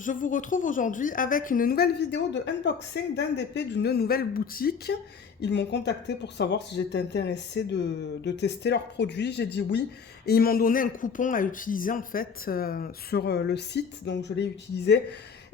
je vous retrouve aujourd'hui avec une nouvelle vidéo de unboxing d'un DP d'une nouvelle boutique. Ils m'ont contacté pour savoir si j'étais intéressée de tester leurs produits. J'ai dit oui et ils m'ont donné un coupon à utiliser en fait sur le site. Donc je l'ai utilisé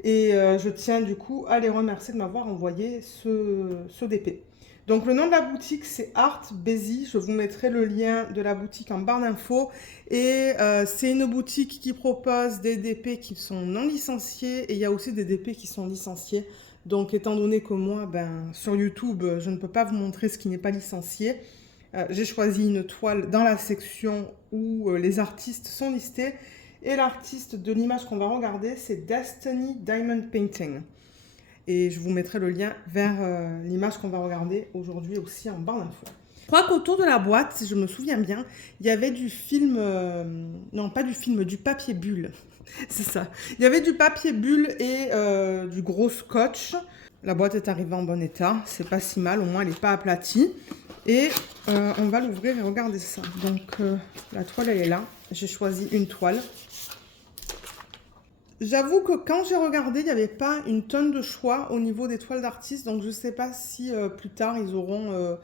et je tiens du coup à les remercier de m'avoir envoyé ce DP. Donc le nom de la boutique c'est Art Busy, je vous mettrai le lien de la boutique en barre d'infos et c'est une boutique qui propose des DP qui sont non licenciés et il y a aussi des DP qui sont licenciés. Donc étant donné que moi sur YouTube je ne peux pas vous montrer ce qui n'est pas licencié, j'ai choisi une toile dans la section où les artistes sont listés et l'artiste de l'image qu'on va regarder c'est Destiny Diamond Painting. Et je vous mettrai le lien vers l'image qu'on va regarder aujourd'hui aussi en barre d'infos. Je crois qu'autour de la boîte, si je me souviens bien, il y avait du film... non, pas du film, du papier bulle. C'est ça. Il y avait du papier bulle et du gros scotch. La boîte est arrivée en bon état. C'est pas si mal, au moins elle n'est pas aplatie. Et on va l'ouvrir et regarder ça. Donc la toile, elle est là. J'ai choisi une toile. J'avoue que quand j'ai regardé, il n'y avait pas une tonne de choix au niveau des toiles d'artistes. Donc je ne sais pas si plus tard, ils auront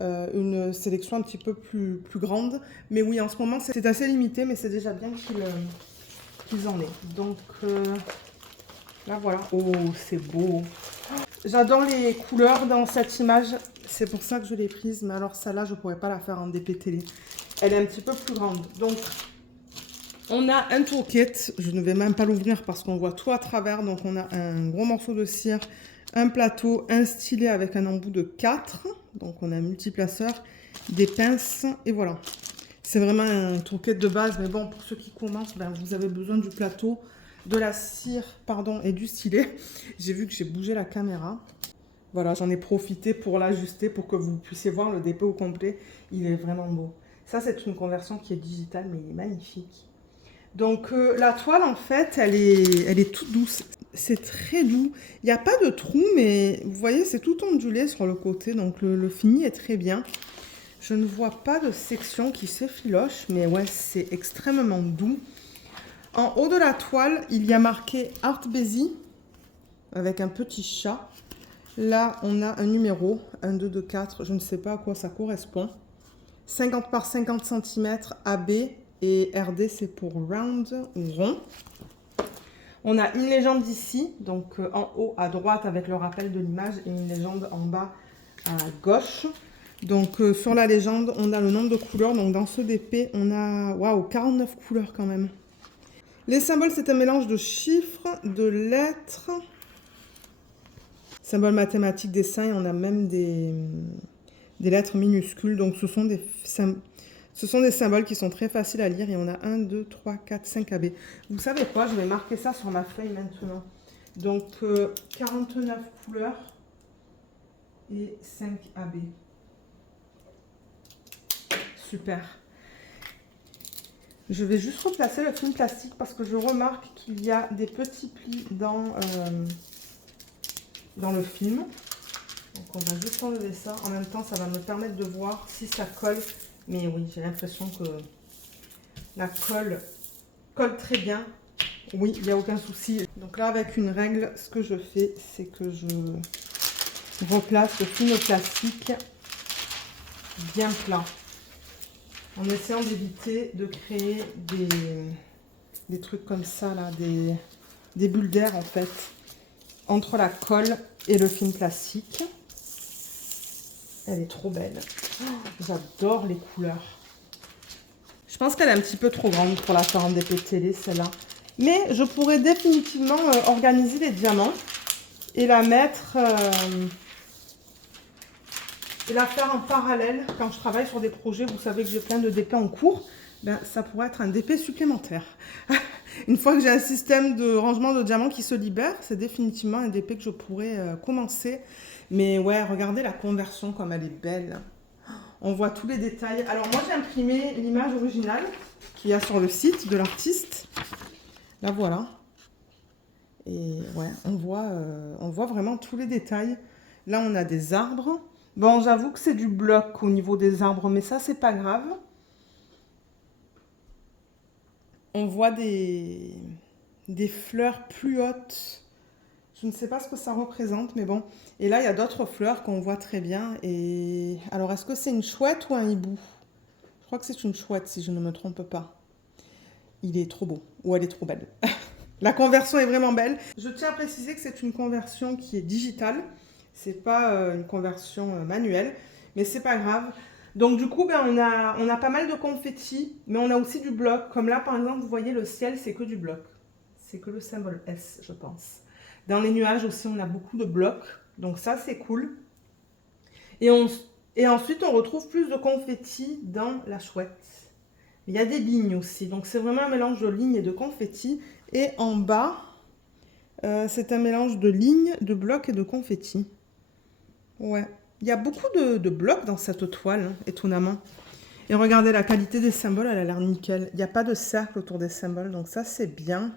une sélection un petit peu plus grande. Mais oui, en ce moment, c'est assez limité, mais c'est déjà bien qu'ils en aient. Donc là, voilà. Oh, c'est beau. J'adore les couleurs dans cette image. C'est pour ça que je l'ai prise. Mais alors, celle-là, je ne pourrais pas la faire en DP télé. Elle est un petit peu plus grande. Donc... on a un toolkit, je ne vais même pas l'ouvrir parce qu'on voit tout à travers. Donc on a un gros morceau de cire, un plateau, un stylet avec un embout de 4. Donc on a un multiplaceur, des pinces et voilà. C'est vraiment un toolkit de base, mais bon, pour ceux qui commencent, vous avez besoin du plateau, de la cire, pardon, et du stylet. J'ai vu que j'ai bougé la caméra. Voilà, j'en ai profité pour l'ajuster pour que vous puissiez voir le DP au complet. Il est vraiment beau. Ça, c'est une conversion qui est digitale, mais il est magnifique. Donc la toile en fait elle est toute douce, c'est très doux, il n'y a pas de trou mais vous voyez c'est tout ondulé sur le côté donc le fini est très bien. Je ne vois pas de section qui s'effiloche mais ouais c'est extrêmement doux. En haut de la toile il y a marqué Art Busy avec un petit chat. Là on a un numéro, 1, 2, 2, 4, je ne sais pas à quoi ça correspond. 50 par 50 cm AB. Et RD, c'est pour round ou rond. On a une légende ici, donc en haut à droite avec le rappel de l'image et une légende en bas à gauche. Donc sur la légende, on a le nombre de couleurs. Donc dans ce DP, on a 49 couleurs quand même. Les symboles, c'est un mélange de chiffres, de lettres, symboles mathématiques, dessins, et on a même des lettres minuscules. Donc ce sont des symboles qui sont très faciles à lire et on a 1, 2, 3, 4, 5 AB. Vous savez quoi? Je vais marquer ça sur ma feuille maintenant. Donc 49 couleurs et 5 AB. Super. Je vais juste replacer le film plastique parce que je remarque qu'il y a des petits plis dans le film. Donc on va juste enlever ça. En même temps, ça va me permettre de voir si ça colle. Mais oui, j'ai l'impression que la colle très bien. Oui, il n'y a aucun souci. Donc là, avec une règle, ce que je fais, c'est que je replace le film plastique bien plat. En essayant d'éviter de créer des trucs comme ça, là, des bulles d'air en fait, entre la colle et le film plastique. Elle est trop belle. Oh, j'adore les couleurs. Je pense qu'elle est un petit peu trop grande pour la faire en DP télé, celle-là. Mais je pourrais définitivement organiser les diamants et la mettre et la faire en parallèle quand je travaille sur des projets. Vous savez que j'ai plein de DP en cours. Ça pourrait être un DP supplémentaire. Une fois que j'ai un système de rangement de diamants qui se libère, c'est définitivement un DP que je pourrais commencer. Mais ouais, regardez la conversion comme elle est belle. On voit tous les détails. Alors moi j'ai imprimé l'image originale qu'il y a sur le site de l'artiste. Là voilà. Et ouais, on voit vraiment tous les détails. Là on a des arbres. Bon, j'avoue que c'est du bloc au niveau des arbres, mais ça c'est pas grave. On voit des des fleurs plus hautes. Je ne sais pas ce que ça représente, mais bon. Et là, il y a d'autres fleurs qu'on voit très bien. Et alors, est-ce que c'est une chouette ou un hibou? Je crois que c'est une chouette, si je ne me trompe pas. Il est trop beau, ou elle est trop belle. La conversion est vraiment belle. Je tiens à préciser que c'est une conversion qui est digitale. C'est pas une conversion manuelle, mais c'est pas grave. Donc du coup, ben, on a pas mal de confettis, mais on a aussi du bloc. Comme là, par exemple, vous voyez, le ciel, c'est que du bloc. C'est que le symbole S, je pense. Dans les nuages aussi, on a beaucoup de blocs. Donc ça, c'est cool. Et ensuite, on retrouve plus de confettis dans la chouette. Il y a des lignes aussi. Donc c'est vraiment un mélange de lignes et de confettis. Et en bas, c'est un mélange de lignes, de blocs et de confettis. Ouais. Il y a beaucoup de blocs dans cette toile, hein, étonnamment. Et regardez, la qualité des symboles, elle a l'air nickel. Il n'y a pas de cercle autour des symboles, donc ça, c'est bien.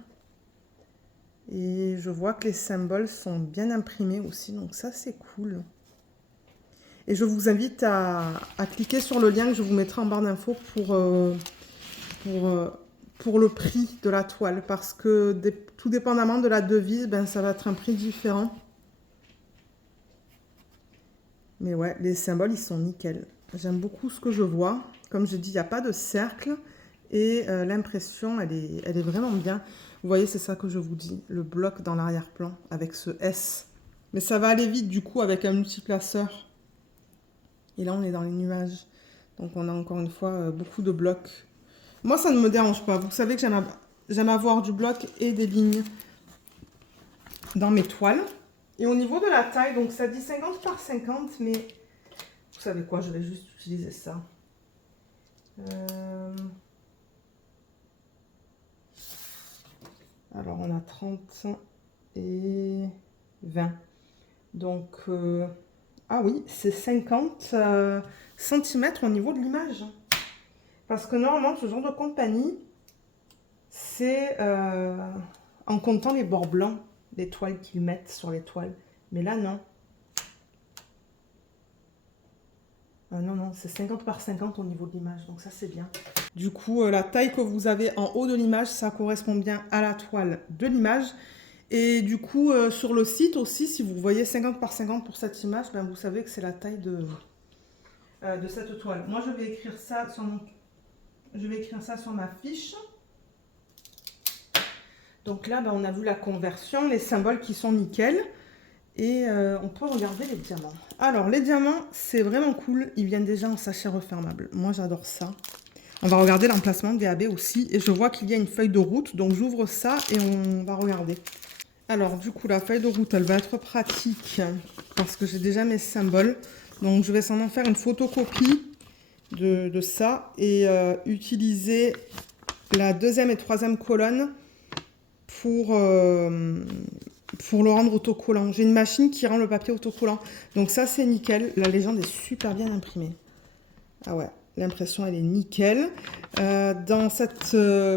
Et je vois que les symboles sont bien imprimés aussi, donc ça, c'est cool. Et je vous invite à cliquer sur le lien que je vous mettrai en barre d'infos pour le prix de la toile. Parce que tout dépendamment de la devise, ben, ça va être un prix différent. Mais ouais, les symboles, ils sont nickel. J'aime beaucoup ce que je vois. Comme je dis, il n'y a pas de cercle. Et l'impression, elle est vraiment bien. Vous voyez, c'est ça que je vous dis. Le bloc dans l'arrière-plan avec ce S. Mais ça va aller vite, du coup, avec un multiplaceur. Et là, on est dans les nuages. Donc, on a encore une fois beaucoup de blocs. Moi, ça ne me dérange pas. Vous savez que j'aime avoir du bloc et des lignes dans mes toiles. Et au niveau de la taille, donc ça dit 50 par 50, mais vous savez quoi, je vais juste utiliser ça. Alors, on a 30 et 20. Donc, ah oui, c'est 50 cm au niveau de l'image. Parce que normalement, ce genre de compagnie, c'est en comptant les bords blancs, les toiles qu'ils mettent sur les toiles. Mais là, non. Non, non, c'est 50 par 50 au niveau de l'image, donc ça, c'est bien. Du coup, la taille que vous avez en haut de l'image, ça correspond bien à la toile de l'image. Et du coup, sur le site aussi, si vous voyez 50 par 50 pour cette image, ben, vous savez que c'est la taille de cette toile. Moi, je vais écrire ça sur ma fiche. Donc là, ben, on a vu la conversion, les symboles qui sont nickel. Et on peut regarder les diamants. Alors, les diamants, c'est vraiment cool. Ils viennent déjà en sachet refermable. Moi, j'adore ça. On va regarder l'emplacement des AB aussi. Et je vois qu'il y a une feuille de route. Donc, j'ouvre ça et on va regarder. Alors, du coup, la feuille de route, elle va être pratique parce que j'ai déjà mes symboles. Donc, je vais sûrement faire une photocopie de ça et utiliser la deuxième et troisième colonne pour le rendre autocollant. J'ai une machine qui rend le papier autocollant. Donc ça, c'est nickel. La légende est super bien imprimée. Ah ouais, l'impression, elle est nickel. Dans cette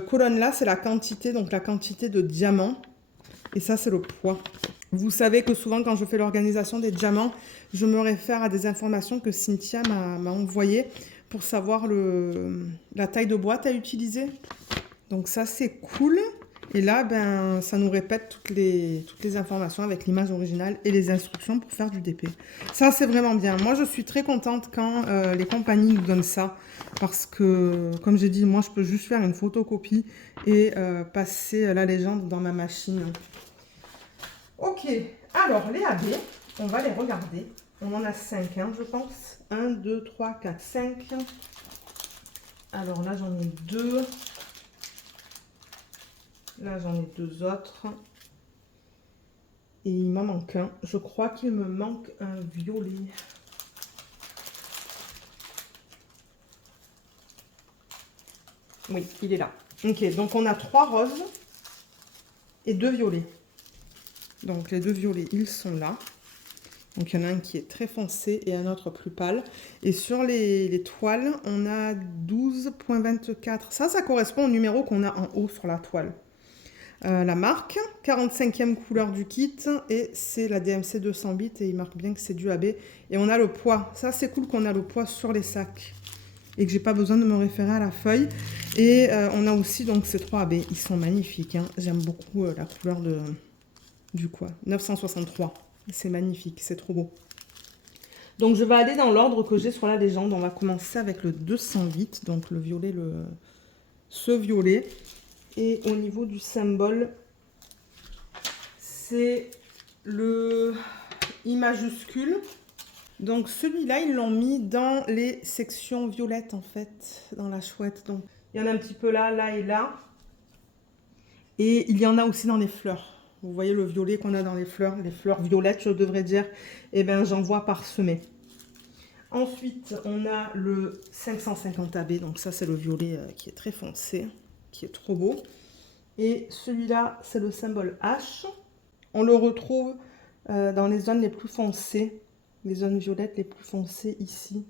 colonne-là, c'est la quantité, donc la quantité de diamants. Et ça, c'est le poids. Vous savez que souvent, quand je fais l'organisation des diamants, je me réfère à des informations que Cynthia m'a envoyées pour savoir la taille de boîte à utiliser. Donc ça, c'est cool. Et là, ben, ça nous répète toutes les informations avec l'image originale et les instructions pour faire du DP. Ça, c'est vraiment bien. Moi, je suis très contente quand les compagnies nous donnent ça. Parce que, comme j'ai dit, moi, je peux juste faire une photocopie et passer la légende dans ma machine. Ok, alors les AB, on va les regarder. On en a 5, hein, je pense. 1, 2, 3, 4, 5. Alors là, j'en ai 2. Là, j'en ai 2 autres. Et il m'en manque un. Je crois qu'il me manque un violet. Oui, il est là. Ok, donc on a 3 roses et 2 violets. Donc les 2 violets, ils sont là. Donc il y en a un qui est très foncé et un autre plus pâle. Et sur les toiles, on a 12,24. Ça correspond au numéro qu'on a en haut sur la toile. La marque, 45e couleur du kit, et c'est la DMC 200 bits, et il marque bien que c'est du AB. Et on a le poids. Ça, c'est cool qu'on a le poids sur les sacs et que j'ai pas besoin de me référer à la feuille. Et on a aussi donc ces 3 AB. Ils sont magnifiques, hein. J'aime beaucoup la couleur du quoi 963. C'est magnifique, c'est trop beau. Donc je vais aller dans l'ordre que j'ai sur la légende. On va commencer avec le 208, donc le violet, ce violet. Et au niveau du symbole, c'est le I majuscule. Donc celui-là, ils l'ont mis dans les sections violettes en fait, dans la chouette. Donc il y en a un petit peu là, là et là. Et il y en a aussi dans les fleurs. Vous voyez le violet qu'on a dans les fleurs violettes, je devrais dire. Et bien j'en vois parsemé. Ensuite, on a le 550 AB. Donc ça, c'est le violet qui est très foncé, qui est trop beau. Et celui-là, c'est le symbole H. On le retrouve dans les zones les plus foncées, les zones violettes les plus foncées ici.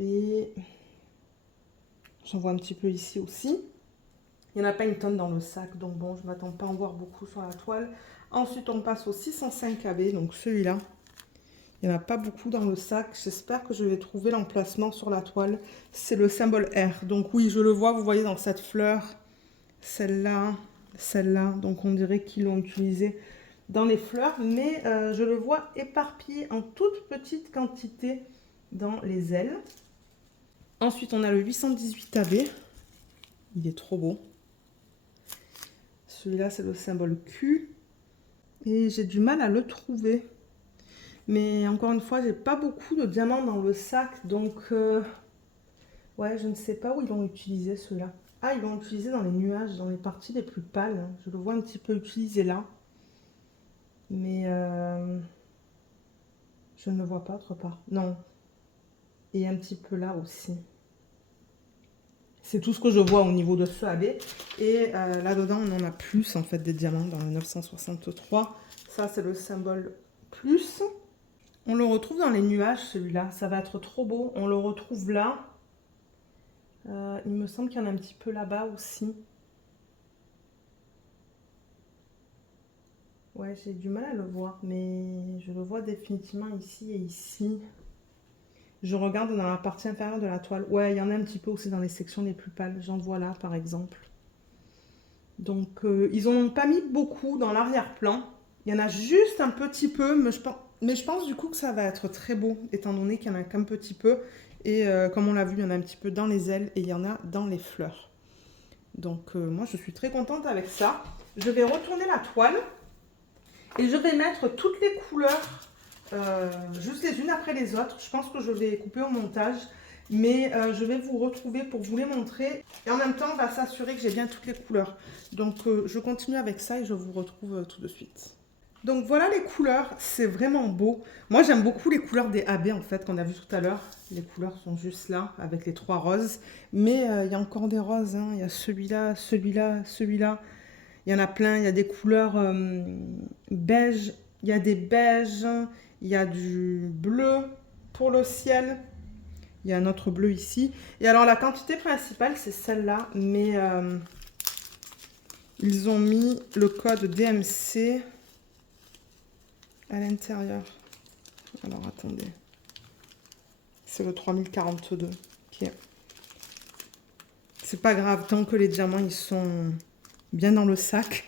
Et j'en vois un petit peu ici aussi. Il n'y en a pas une tonne dans le sac, donc bon, je ne m'attends pas à en voir beaucoup sur la toile. Ensuite, on passe au 605 AB, donc celui-là. Il n'y en a pas beaucoup dans le sac. J'espère que je vais trouver l'emplacement sur la toile. C'est le symbole R. Donc oui, je le vois, vous voyez dans cette fleur, celle-là, celle-là. Donc on dirait qu'ils l'ont utilisé dans les fleurs, mais je le vois éparpillé en toute petite quantité dans les ailes. Ensuite, on a le 818 AB. Il est trop beau. Celui-là, c'est le symbole Q. Et j'ai du mal à le trouver. Mais encore une fois, j'ai pas beaucoup de diamants dans le sac. Donc, ouais, je ne sais pas où ils l'ont utilisé, celui-là. Ah, ils l'ont utilisé dans les nuages, dans les parties les plus pâles. Je le vois un petit peu utilisé là. Mais je ne le vois pas autre part. Non. Et un petit peu là aussi. C'est tout ce que je vois au niveau de ce AB. Et là-dedans, on en a plus, en fait, des diamants dans le 963. Ça, c'est le symbole plus. On le retrouve dans les nuages, celui-là. Ça va être trop beau. On le retrouve là. Il me semble qu'il y en a un petit peu là-bas aussi. Ouais, j'ai du mal à le voir, mais je le vois définitivement ici et ici. Je regarde dans la partie inférieure de la toile. Ouais, il y en a un petit peu aussi dans les sections les plus pâles. J'en vois là, par exemple. Donc, ils n'en ont pas mis beaucoup dans l'arrière-plan. Il y en a juste un petit peu, mais je pense du coup que ça va être très beau, étant donné qu'il n'y en a qu'un petit peu. Et comme on l'a vu, il y en a un petit peu dans les ailes et il y en a dans les fleurs. Donc, moi, je suis très contente avec ça. Je vais retourner la toile et je vais mettre toutes les couleurs, juste les unes après les autres. Je pense que je vais couper au montage. Mais je vais vous retrouver pour vous les montrer. Et en même temps, on va s'assurer que j'ai bien toutes les couleurs. Donc, je continue avec ça et je vous retrouve tout de suite. Donc, voilà les couleurs. C'est vraiment beau. Moi, j'aime beaucoup les couleurs des AB, en fait, qu'on a vu tout à l'heure. Les couleurs sont juste là, avec les 3 roses. Mais il y a encore des roses. Hein. Il y a celui-là, celui-là, celui-là. Il y en a plein. Il y a des couleurs beige. Il y a des beiges. Il y a du bleu pour le ciel. Il y a un autre bleu ici. Et alors, la quantité principale, c'est celle-là. Mais ils ont mis le code DMC à l'intérieur. Alors, attendez. C'est le 3042. Okay. C'est pas grave, tant que les diamants, ils sont bien dans le sac.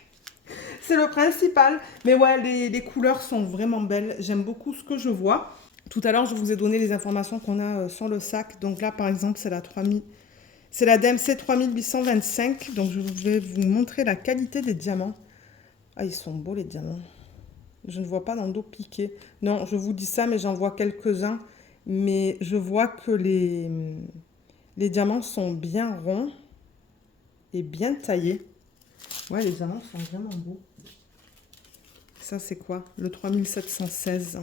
C'est le principal. Mais ouais, les couleurs sont vraiment belles. J'aime beaucoup ce que je vois. Tout à l'heure, je vous ai donné les informations qu'on a sur le sac. Donc là, par exemple, c'est la DMC 3825. Donc je vais vous montrer la qualité des diamants. Ah, ils sont beaux les diamants. Je ne vois pas dans le dos piqué. Non, je vous dis ça, mais j'en vois quelques-uns. Mais je vois que les diamants sont bien ronds et bien taillés. Ouais, les diamants sont vraiment beaux. Ça, c'est quoi? Le 3716.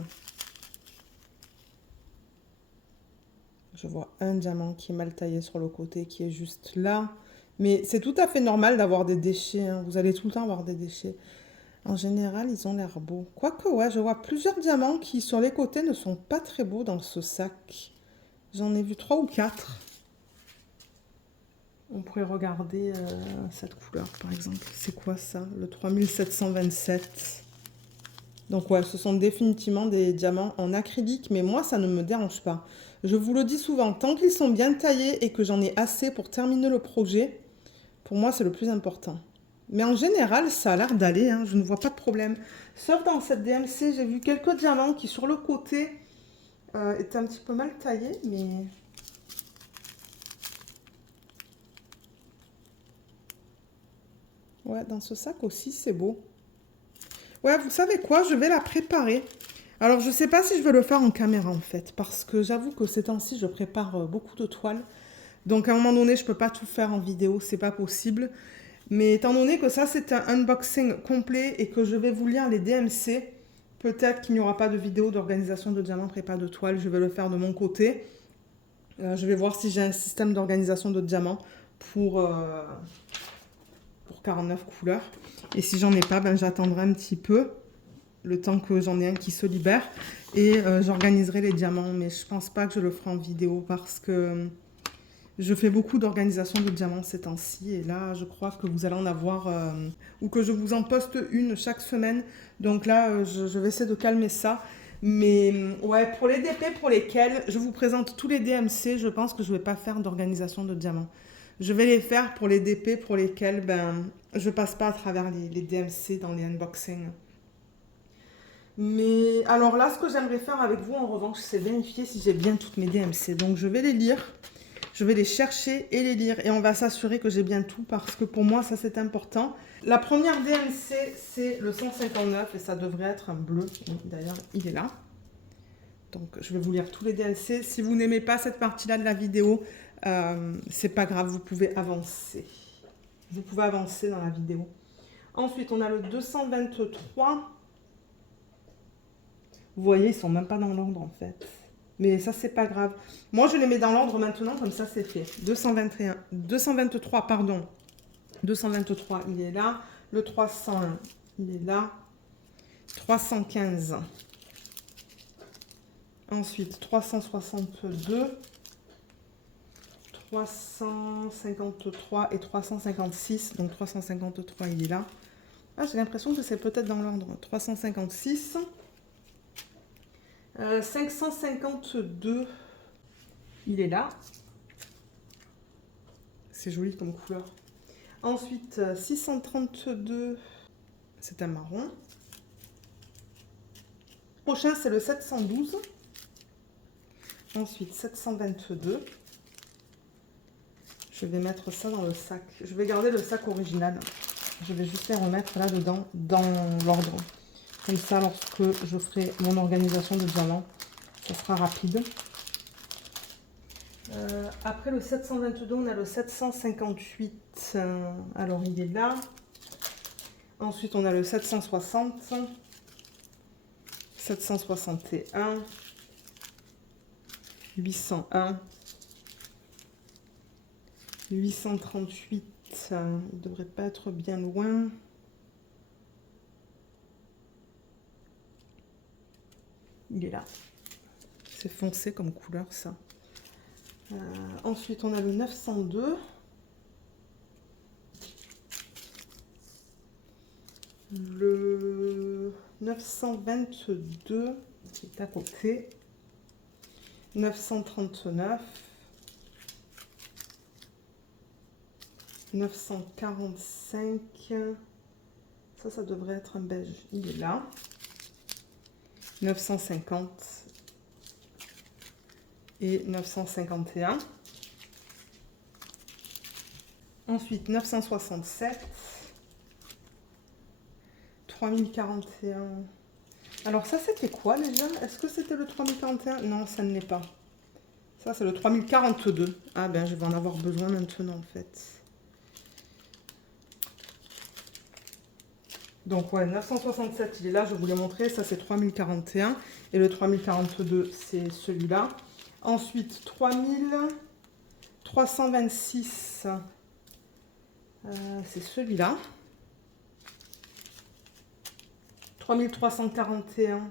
Je vois un diamant qui est mal taillé sur le côté, qui est juste là. Mais c'est tout à fait normal d'avoir des déchets. Hein. Vous allez tout le temps avoir des déchets. En général, ils ont l'air beaux. Quoique, ouais, je vois plusieurs diamants qui, sur les côtés, ne sont pas très beaux dans ce sac. J'en ai vu 3 ou 4. On pourrait regarder cette couleur, par exemple. C'est quoi ça? Le 3727. Donc ouais, ce sont définitivement des diamants en acrylique, mais moi, ça ne me dérange pas. Je vous le dis souvent, tant qu'ils sont bien taillés et que j'en ai assez pour terminer le projet, pour moi, c'est le plus important. Mais en général, ça a l'air d'aller, hein, je ne vois pas de problème. Sauf dans cette DMC, j'ai vu quelques diamants qui, sur le côté, étaient un petit peu mal taillés, mais... Ouais, dans ce sac aussi, c'est beau. Ouais, vous savez quoi? Je vais la préparer. Alors, je ne sais pas si je vais le faire en caméra, en fait, parce que j'avoue que ces temps-ci, je prépare beaucoup de toiles. Donc, à un moment donné, je ne peux pas tout faire en vidéo, c'est pas possible. Mais étant donné que ça, c'est un unboxing complet et que je vais vous lire les DMC, peut-être qu'il n'y aura pas de vidéo d'organisation de diamants prépa de toile. Je vais le faire de mon côté. Je vais voir si j'ai un système d'organisation de diamants pour 49 couleurs. Et si j'en ai pas, ben, j'attendrai un petit peu, le temps que j'en ai un qui se libère. Et j'organiserai les diamants. Mais je pense pas que je le ferai en vidéo parce que je fais beaucoup d'organisation de diamants ces temps-ci. Et là, je crois que vous allez en avoir... ou que je vous en poste une chaque semaine. Donc là, je vais essayer de calmer ça. Mais ouais, pour les DP pour lesquels je vous présente tous les DMC, je pense que je ne vais pas faire d'organisation de diamants. Je vais les faire pour les DP pour lesquels ben, je passe pas à travers les DMC dans les unboxings. Mais alors là, ce que j'aimerais faire avec vous en revanche, c'est vérifier si j'ai bien toutes mes DMC. Donc je vais les lire, je vais les chercher et les lire. Et on va s'assurer que j'ai bien tout parce que pour moi, ça c'est important. La première DMC, c'est le 159 et ça devrait être un bleu. D'ailleurs, il est là. Donc je vais vous lire tous les DMC. Si vous n'aimez pas cette partie-là de la vidéo, c'est pas grave, vous pouvez avancer. Vous pouvez avancer dans la vidéo. Ensuite, on a le 223. Vous voyez, ils sont même pas dans l'ordre en fait. Mais ça, c'est pas grave. Moi, je les mets dans l'ordre maintenant, comme ça, c'est fait. 223, pardon. 223, il est là. Le 301, il est là. 315. Ensuite, 362. 353 et 356. Donc 353, il est là. Ah, j'ai l'impression que c'est peut-être dans l'ordre. 356. 552, il est là. C'est joli comme couleur. Ensuite, 632, c'est un marron. Prochain, c'est le 712. Ensuite, 722. Je vais mettre ça dans le sac. Je vais garder le sac original. Je vais juste les remettre là-dedans, dans l'ordre. Comme ça, lorsque je ferai mon organisation de diamants, ça sera rapide. Après le 722, on a le 758. Alors, il est là. Ensuite, on a le 760. 761. 801. 838. Il ne devrait pas être bien loin. Il est là. C'est foncé comme couleur, ça. Ensuite, on a le 902. Le 922 qui est à côté. 939. 945. Ça devrait être un beige. Il est là. 950. Et 951. Ensuite, 967. 3041. Alors ça, c'était quoi déjà? Est-ce que c'était le 3041? Non, ça ne l'est pas. Ça, c'est le 3042. Ah ben, je vais en avoir besoin maintenant, en fait. Donc, ouais, 967, il est là, je vous l'ai montré. Ça, c'est 3041. Et le 3042, c'est celui-là. Ensuite, 3326. C'est celui-là. 3341.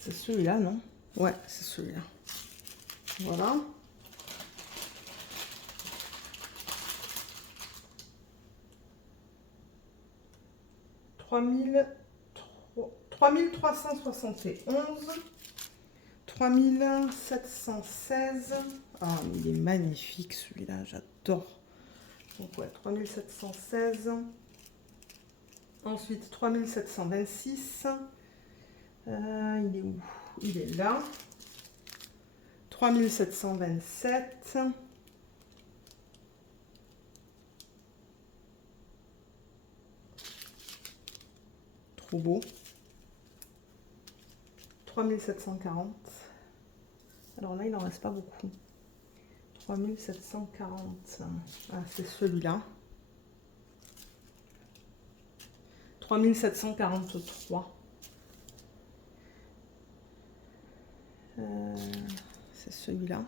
C'est celui-là, non? Ouais, c'est celui-là. Voilà. 3000, 3371, 3716. Ah, il est magnifique celui-là, j'adore. Donc ouais, 3716. Ensuite, 3726. Il est où? Il est là. 3727. Trop beau. 3740. Alors là, il n'en reste pas beaucoup. 3740. Ah, c'est celui-là. 3743. C'est celui-là.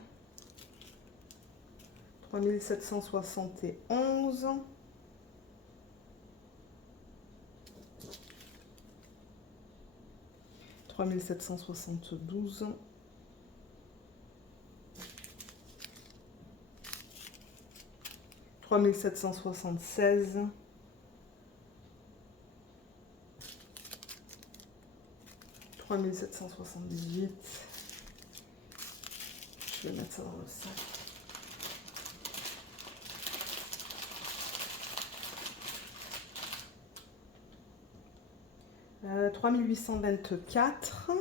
3771. 3772. 3776. 3778. Je vais mettre ça dans le sac. Euh, 3824.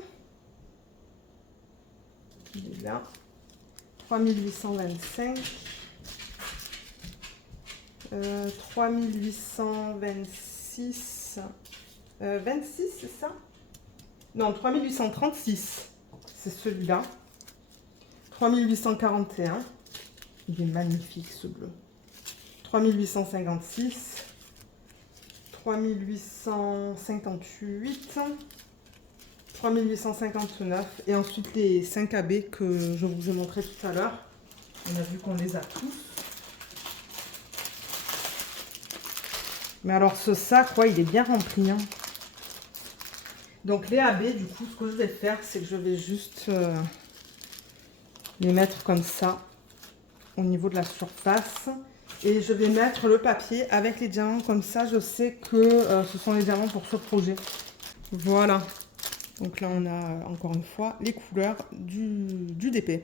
Il est là. 3825. 3826. 26, c'est ça? Non, 3836. C'est celui-là. 3841. Il est magnifique ce bleu. 3856. 3858. 3859. Et ensuite les 5 AB que je vous ai montré tout à l'heure. On a vu qu'on les a tous. Mais alors ce sac, ouais, il est bien rempli. Hein. Donc les AB, du coup, ce que je vais faire, c'est que je vais juste les mettre comme ça, au niveau de la surface. Et je vais mettre le papier avec les diamants, comme ça, je sais que ce sont les diamants pour ce projet. Voilà. Donc là, on a, encore une fois, les couleurs du DP.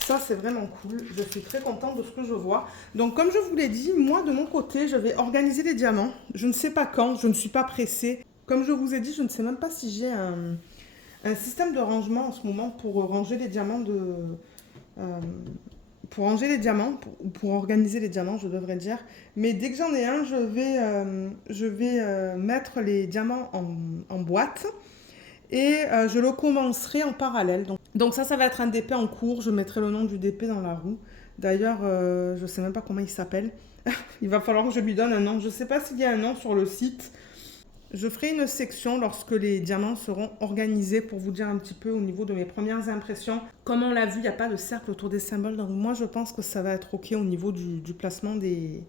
Ça, c'est vraiment cool. Je suis très contente de ce que je vois. Donc, comme je vous l'ai dit, moi, de mon côté, je vais organiser les diamants. Je ne sais pas quand, je ne suis pas pressée. Comme je vous ai dit, je ne sais même pas si j'ai un système de rangement en ce moment pour ranger les diamants pour ranger les diamants, pour organiser les diamants, je devrais dire. Mais dès que j'en ai un, je vais mettre les diamants en boîte. Et je le commencerai en parallèle. Donc ça va être un DP en cours. Je mettrai le nom du DP dans la roue. D'ailleurs, je ne sais même pas comment il s'appelle. Il va falloir que je lui donne un nom. Je ne sais pas s'il y a un nom sur le site. Je ferai une section lorsque les diamants seront organisés pour vous dire un petit peu au niveau de mes premières impressions. Comme on l'a vu, il n'y a pas de cercle autour des symboles. Donc moi, je pense que ça va être OK au niveau du placement des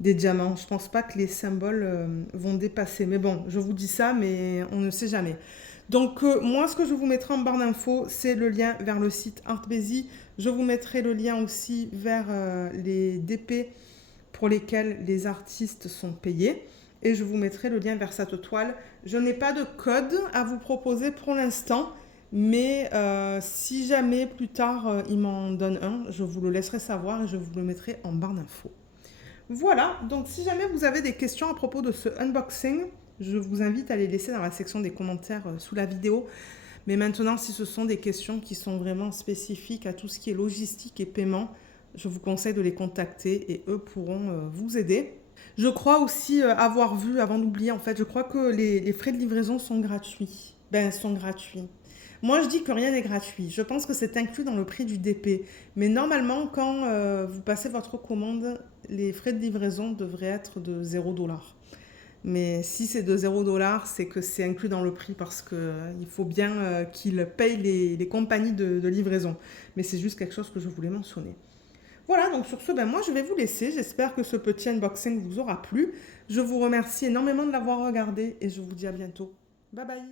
diamants. Je ne pense pas que les symboles vont dépasser. Mais bon, je vous dis ça, mais on ne sait jamais. Donc moi, ce que je vous mettrai en barre d'infos, c'est le lien vers le site Artbasy. Je vous mettrai le lien aussi vers les DP pour lesquels les artistes sont payés. Et je vous mettrai le lien vers cette toile. Je n'ai pas de code à vous proposer pour l'instant. Mais si jamais plus tard il m'en donne un, je vous le laisserai savoir et je vous le mettrai en barre d'infos. Voilà, donc si jamais vous avez des questions à propos de ce unboxing, je vous invite à les laisser dans la section des commentaires sous la vidéo. Mais maintenant, si ce sont des questions qui sont vraiment spécifiques à tout ce qui est logistique et paiement, je vous conseille de les contacter et eux pourront vous aider. Je crois aussi avoir vu, avant d'oublier en fait, je crois que les frais de livraison sont gratuits. Ben, sont gratuits. Moi, je dis que rien n'est gratuit. Je pense que c'est inclus dans le prix du DP. Mais normalement, quand vous passez votre commande, les frais de livraison devraient être de 0 $. Mais si c'est de 0 $, c'est que c'est inclus dans le prix parce qu'il faut bien qu'ils payent les compagnies de livraison. Mais c'est juste quelque chose que je voulais mentionner. Voilà, donc sur ce, ben moi je vais vous laisser. J'espère que ce petit unboxing vous aura plu. Je vous remercie énormément de l'avoir regardé et je vous dis à bientôt. Bye bye!